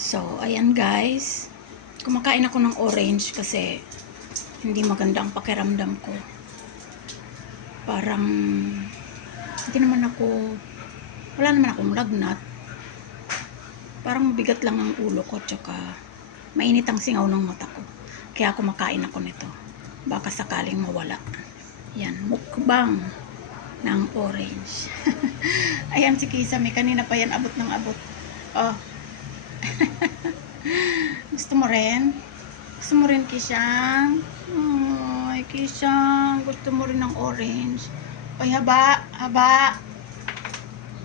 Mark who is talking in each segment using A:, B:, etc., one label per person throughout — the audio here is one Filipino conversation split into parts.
A: So, ayan guys. Kumakain ako ng orange kasi hindi maganda ang pakiramdam ko. Parang hindi naman ako wala naman akong lagnat. Parang mabigat lang ang ulo ko tsaka mainit ang singaw ng mata ko. Kaya kumakain ako nito. Baka sakaling mawala. Yan, mukbang ng orange. Ayan si Kisame, kanina pa yan abot ng abot. Oh. Gusto mo rin? Gusto mo rin, Kishang? Ay, Kishang, gusto mo rin ng orange. Ay, haba, haba.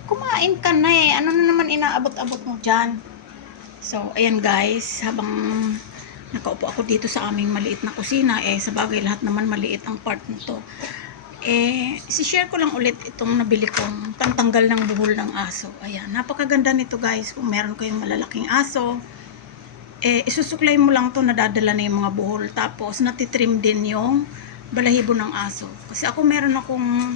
A: Kumain ka na eh. Ano na naman inaabot-abot mo dyan? So, ayan guys, habang nakaupo ako dito sa aming maliit na kusina, eh, sa bagay lahat naman maliit ang part nito. Eh, si-share ko lang ulit itong nabili kong pantanggal ng buhol ng aso. Ayan, napakaganda nito guys. Kung meron kayong malalaking aso, eh, isusuklay mo lang to nadadala na yung mga buhol. Tapos, natitrim din yung balahibo ng aso. Kasi ako meron akong,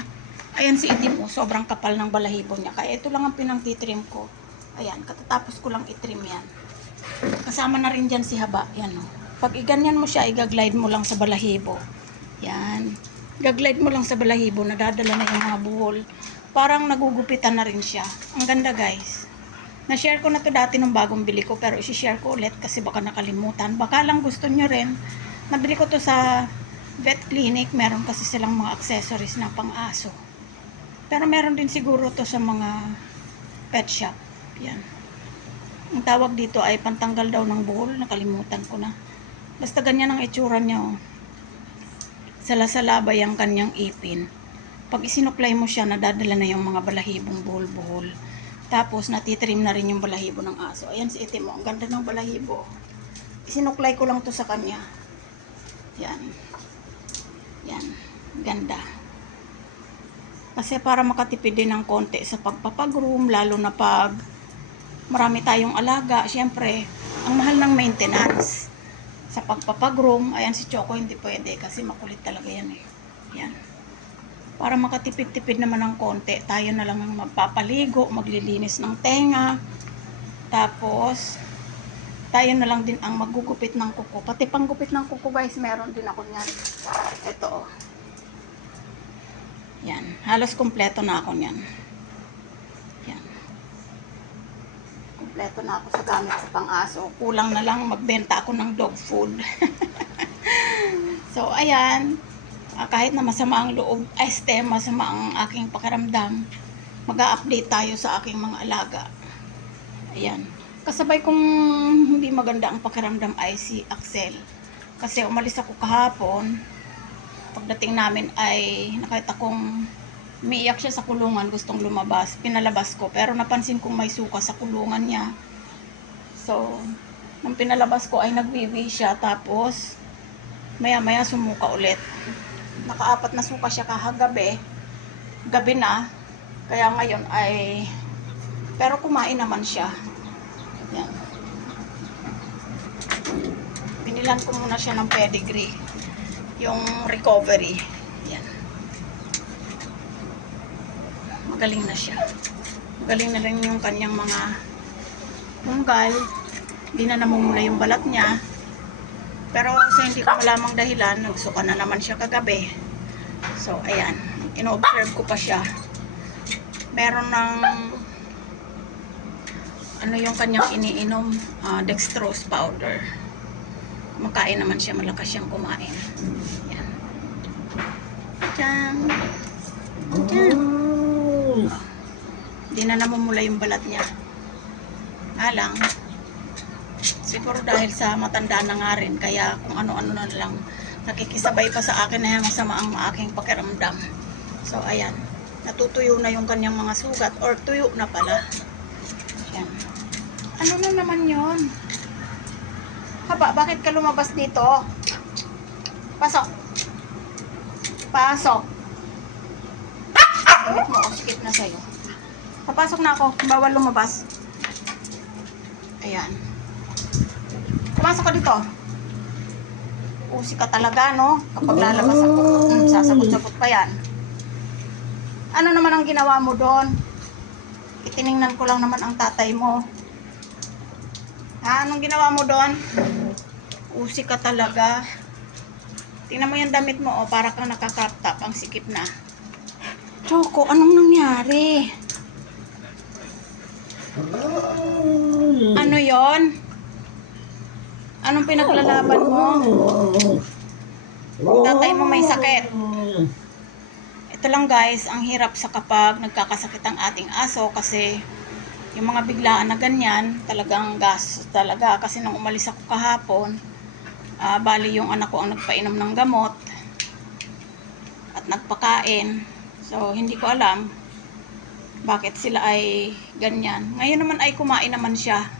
A: ayan si Itim mo, sobrang kapal ng balahibo niya. Kaya ito lang ang pinangtitrim ko. Ayan, katatapos ko lang itrim yan. Kasama na rin dyan si Haba. Yan o. Pag iganyan mo siya, igaglide mo lang sa balahibo. Yan. Gaglide mo lang sa balahibo, nadadala na yung mga buhol. Parang nagugupitan na rin siya. Ang ganda guys. Na-share ko na to dati nung bagong bili ko, pero isi-share ko ulit kasi baka nakalimutan. Baka lang gusto nyo rin. Nabili ko to sa vet clinic. Meron kasi silang mga accessories na pang aso. Pero meron din siguro to sa mga pet shop. Yan. Ang tawag dito ay pantanggal daw ng buhol. Nakalimutan ko na. Basta ganyan ang itsura niya. Oh. Salasalabay ang kanyang ipin. Pag isinuklay mo siya, nadadala na yung mga balahibong buhol-buhol. Tapos, natitrim na rin yung balahibo ng aso. Ayan si itim mo. Ang ganda ng balahibo. Isinuklay ko lang to sa kanya. Yan. Yan. Ganda. Kasi para makatipid din ng konti sa pagpapagroom, lalo na pag marami tayong alaga, syempre, ang mahal ng maintenance. Sa pagpapagroom, ayan si Choco hindi pwede kasi makulit talaga yan eh. Yan. Para makatipid-tipid naman ng konti, tayo na lang ang magpapaligo, maglilinis ng tenga. Tapos, tayo na lang din ang magugupit ng kuko. Pati panggupit ng kuko guys, meron din ako niyan. Ito oh. Yan. Halos kompleto na ako niyan. Kompleto na ako sa gamit sa pang-aso. Kulang na lang magbenta ako ng dog food. so, ayan. Ah, kahit na masama ang loob, este, masama ang aking pakiramdam, mag-update tayo sa aking mga alaga. Ayan. Kasabay kong hindi maganda ang pakiramdam ay si Axel. Kasi umalis ako kahapon, pagdating namin ay nakita kong umiiyak siya sa kulungan, gustong lumabas. Pinalabas ko, pero napansin kong may suka sa kulungan niya. So, nung pinalabas ko ay nagwiwi siya, tapos maya-maya sumuka ulit. Nakaapat na suka siya kahagabi. Gabi na. Kaya ngayon ay pero kumain naman siya. Yan. Binilan ko muna siya ng pedigree yung recovery. Yan. Magaling na siya. Magaling na rin yung kanyang mga unggal. Hindi na namumula yung balat niya. Pero sa hindi ko malamang dahilan, nagsuka na naman siya kagabi. So, ayan. Ino-observe ko pa siya. Meron ng ano yung kanyang iniinom, ah, dextrose powder. Kumakain naman siya, malakas siyang kumain. Yan. Diyan. Diyan. Hindi na namumula yung balat niya. Nga lang, siguro dahil sa matanda na nga rin, kaya kung ano-ano na lang, nakikisabay pa sa akin na masama ang aking pakiramdam. So, ayan. Natutuyo na yung kanyang mga sugat or tuyo na pala. Yan. Ano na naman yon? Haba, bakit ka lumabas dito? Pasok. Pasok. Sikip na sa'yo. Papasok na ako. Bawal lumabas. Ayan. Pumasok ka dito. Usi ka talaga, no? Kapag lalabas ako, mm, sasagot-sagot pa yan. Ano naman ang ginawa mo doon? Itiningnan ko lang naman ang tatay mo. Ha? Anong ginawa mo doon? Usi ka talaga. Tingnan mo yung damit mo, oh, para kang naka-crop top. Ang sikip na. Choco, anong nangyari? Ano yon? Anong pinaglalaban mo? Tatay mo may sakit. Ito lang guys, ang hirap sa kapag nagkakasakit ang ating aso kasi yung mga biglaan na ganyan, talagang gas talaga. Kasi nung umalis ako kahapon, ah, bali yung anak ko ang nagpainom ng gamot at nagpakain. So, hindi ko alam bakit sila ay ganyan. Ngayon naman ay kumain naman siya.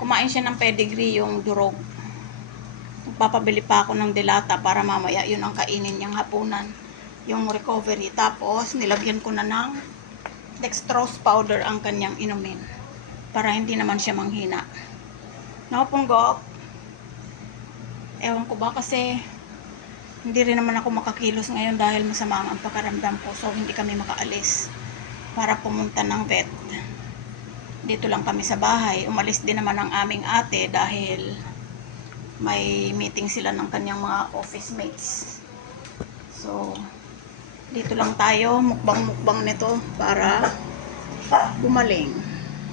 A: Kumain siya ng pedigree yung durog. Magpapabili pa ako ng delata para mamaya yun ang kainin niyang hapunan. Yung recovery. Tapos, nilagyan ko na ng dextrose powder ang kanyang inumin. Para hindi naman siya manghina. Nakapunggok. Ewan ko ba kasi hindi rin naman ako makakilos ngayon dahil masama ang pakaramdam ko. So, hindi kami makaalis para pumunta ng vet. Dito lang kami sa bahay. Umalis din naman ang aming ate dahil may meeting sila ng kanyang mga office mates. So, dito lang tayo, mukbang-mukbang nito para gumaling.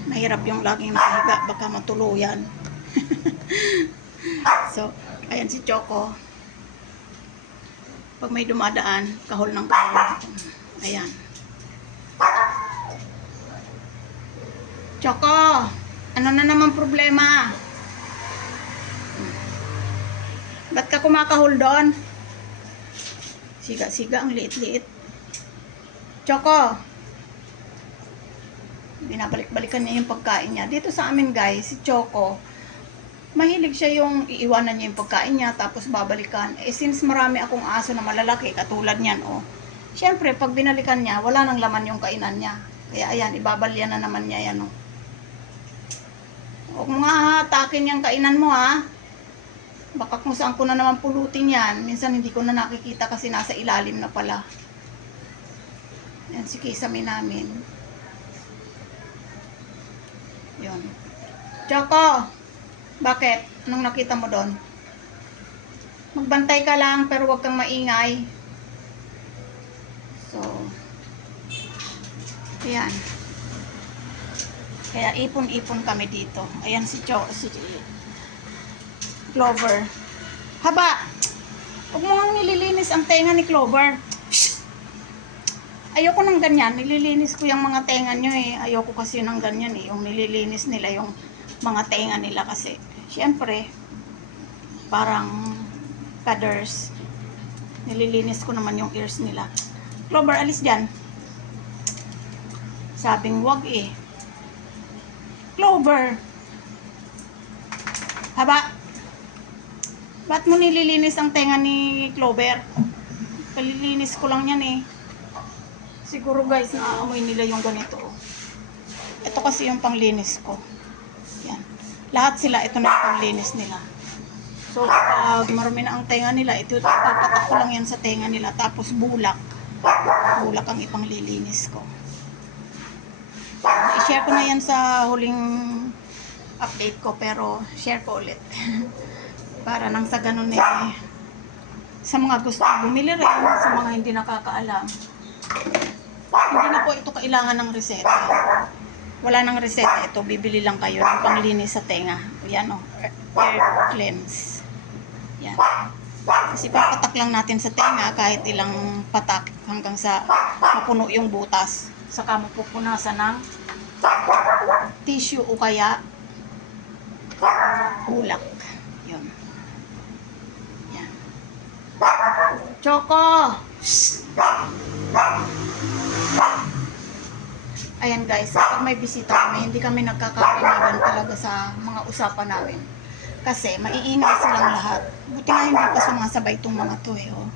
A: Mahirap yung laging nakahiga, baka matuluyan. so, ayan si Choco. Pag may dumadaan, kahol ng kahol. Ayan. Choco, ano na naman problema? Ba't ka kumakahol doon? Siga-siga, ang liit-liit. Choco. Binabalik-balikan niya yung pagkain niya. Dito sa amin guys, si Choco, mahilig siya yung iiwanan niya yung pagkain niya, tapos babalikan. Eh, since marami akong aso na malalaki, katulad niyan, oh. Siyempre, pag binalikan niya, wala nang laman yung kainan niya. Kaya ayan, ibabalyan na naman niya yan, oh. Huwag mo nga hatakin yung kainan mo, ha. Baka kung saan ko na naman pulutin yan. Minsan hindi ko na nakikita kasi nasa ilalim na pala. Yan si kisame namin. Yun. Choco! Bakit? Anong nakita mo doon? Magbantay ka lang pero huwag kang maingay. So, ayan. Kaya ipon-ipon kami dito. Ayan si Cho, si Clover. Haba! Huwag mo nga nililinis ang tenga ni Clover. Ayoko ng ganyan. Nililinis ko yung mga tenga nyo eh. Ayoko kasi ng ganyan eh. Yung nililinis nila yung mga tenga nila kasi. Siyempre, parang feathers. Nililinis ko naman yung ears nila. Clover, alis dyan. Sabing wag eh. Clover. Haba. Ba't mo nililinis ang tenga ni Clover? Kalilinis ko lang yan eh. Siguro guys, naaamoy nila yung ganito. Ito kasi yung panglinis ko. Lahat sila, ito na yung panglinis nila. So, pag marumi na ang tenga nila, ito, papatak ko lang yan sa tenga nila. Tapos bulak. Bulak ang ipanglilinis ko. I-share ko na yan sa huling update ko, pero share ko ulit. Para nang sa ganun eh, sa mga gusto bumili rin, sa mga hindi nakakaalam. Hindi na po ito kailangan ng reseta. Wala nang reseta ito, bibili lang kayo ng panglinis sa tenga. Yan o, air cleanse. Yan. Kasi papatak lang natin sa tenga kahit ilang patak hanggang sa mapuno yung butas. Saka mo pupunasan ng tissue o kaya hulak. Yun. Yan. Choco! Ayan guys, kapag may bisita kami, hindi kami nagkakarinig talaga sa mga usapan namin. Kasi maiingay silang lahat. Buti nga hindi pa sumasabay itong mga to eh. Oh.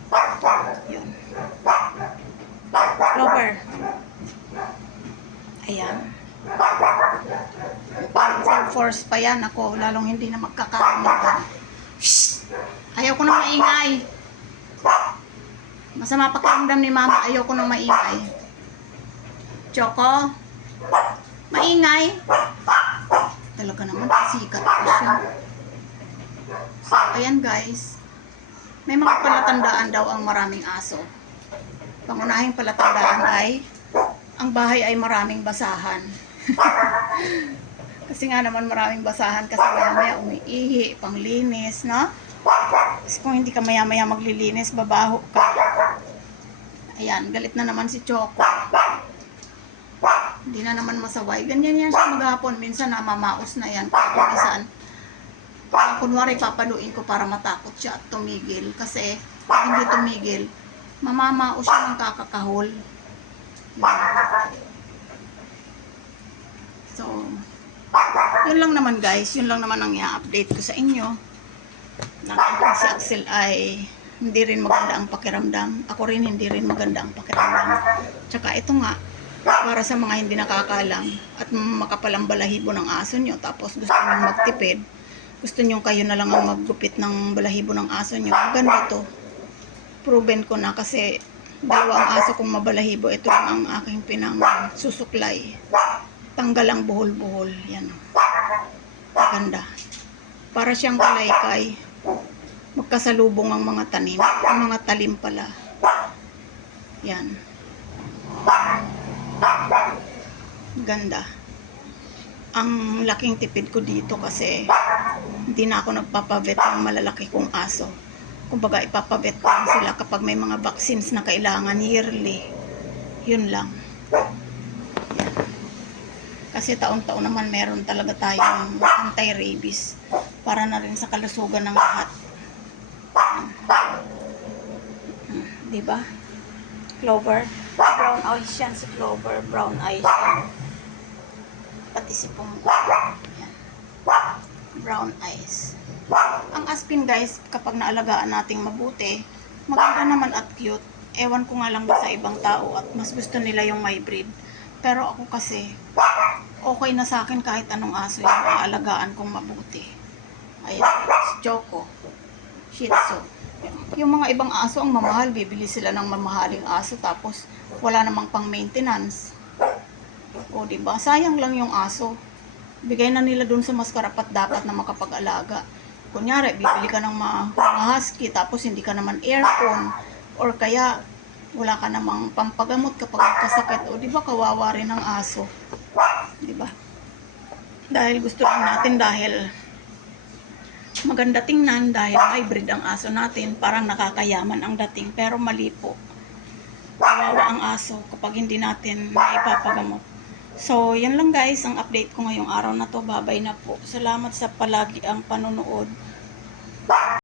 A: Yun. Clover. Ayan. Full force pa yan ako. Lalong hindi na magkakarinig. Shh! Ayaw ko na maingay. Masama pakiramdam ni mama. Ayaw ko na maingay. Choco? Maingay? talaga naman. Sikat ko siya. So, ayan guys. May mga palatandaan daw ang maraming aso. Pangunahing palatandaan ay ang bahay ay maraming basahan. kasi nga naman maraming basahan kasi maya-maya umiihi, panglinis, no? Kasi kung hindi ka maya-maya maglilinis, babaho ka. Ayan, galit na naman si Choco. Hindi na naman masaway. Ganyan yan siya maghapon. Minsan namamaos na yan. Minsan, parang kunwari papaluin ko para matakot siya at tumigil. Kasi pag hindi tumigil, mamamaos siya ng kakakahol. Yan. So, yun lang naman guys. Yun lang naman ang i-update ko sa inyo. Nakita si Axel ay hindi rin maganda ang pakiramdam. Ako rin hindi rin maganda ang pakiramdam. Tsaka ito nga, para sa mga hindi nakakalam at makapalang balahibo ng aso nyo tapos gusto nyo magtipid, gusto nyo kayo na lang ang maggupit ng balahibo ng aso nyo. Maganda to. Proven ko na kasi dalawa ang aso kong mabalahibo. Ito lang ang aking pinang susuklay. Tanggal ang buhol-buhol. Yan. Maganda. Para siyang kalaykay. Magkasalubong ang mga tanim. Ang mga talim pala. Yan. Ganda. Ang laking tipid ko dito kasi hindi na ako nagpapabet ng malalaki kong aso. Kumbaga ipapabet ko sila kapag may mga vaccines na kailangan yearly. Yun lang. Kasi taon-taon naman meron talaga tayong anti-rabies para na rin sa kalusugan ng lahat. Hmm, Di ba? Clover. Brown eyes yan si Clover. Brown eyes yan. Pati si Punggo. Yan. Brown eyes. Ang aspin guys, kapag naalagaan nating mabuti, maganda naman at cute. Ewan ko nga lang sa ibang tao at mas gusto nila yung may breed. Pero ako kasi, okay na sa akin kahit anong aso yung aalagaan kong mabuti. Ayan, si Choco, Shih Tzu. Yung mga ibang aso ang mamahal, bibili sila ng mamahaling aso tapos wala namang pang maintenance. O di ba? Sayang lang yung aso. Bigay na nila dun sa mas karapat dapat na makapag-alaga. Kunyari, bibili ka ng mga, mga husky tapos hindi ka naman aircon or kaya wala ka namang pampagamot kapag kasakit o di ba kawawa rin ang aso. Di ba? Dahil gusto lang natin dahil maganda tingnan dahil hybrid ang aso natin, parang nakakayaman ang dating, pero mali po. Kawawa ang aso kapag hindi natin naipapagamot. So, yan lang guys, ang update ko ngayong araw na to. Babay na po. Salamat sa palagi ang panonood.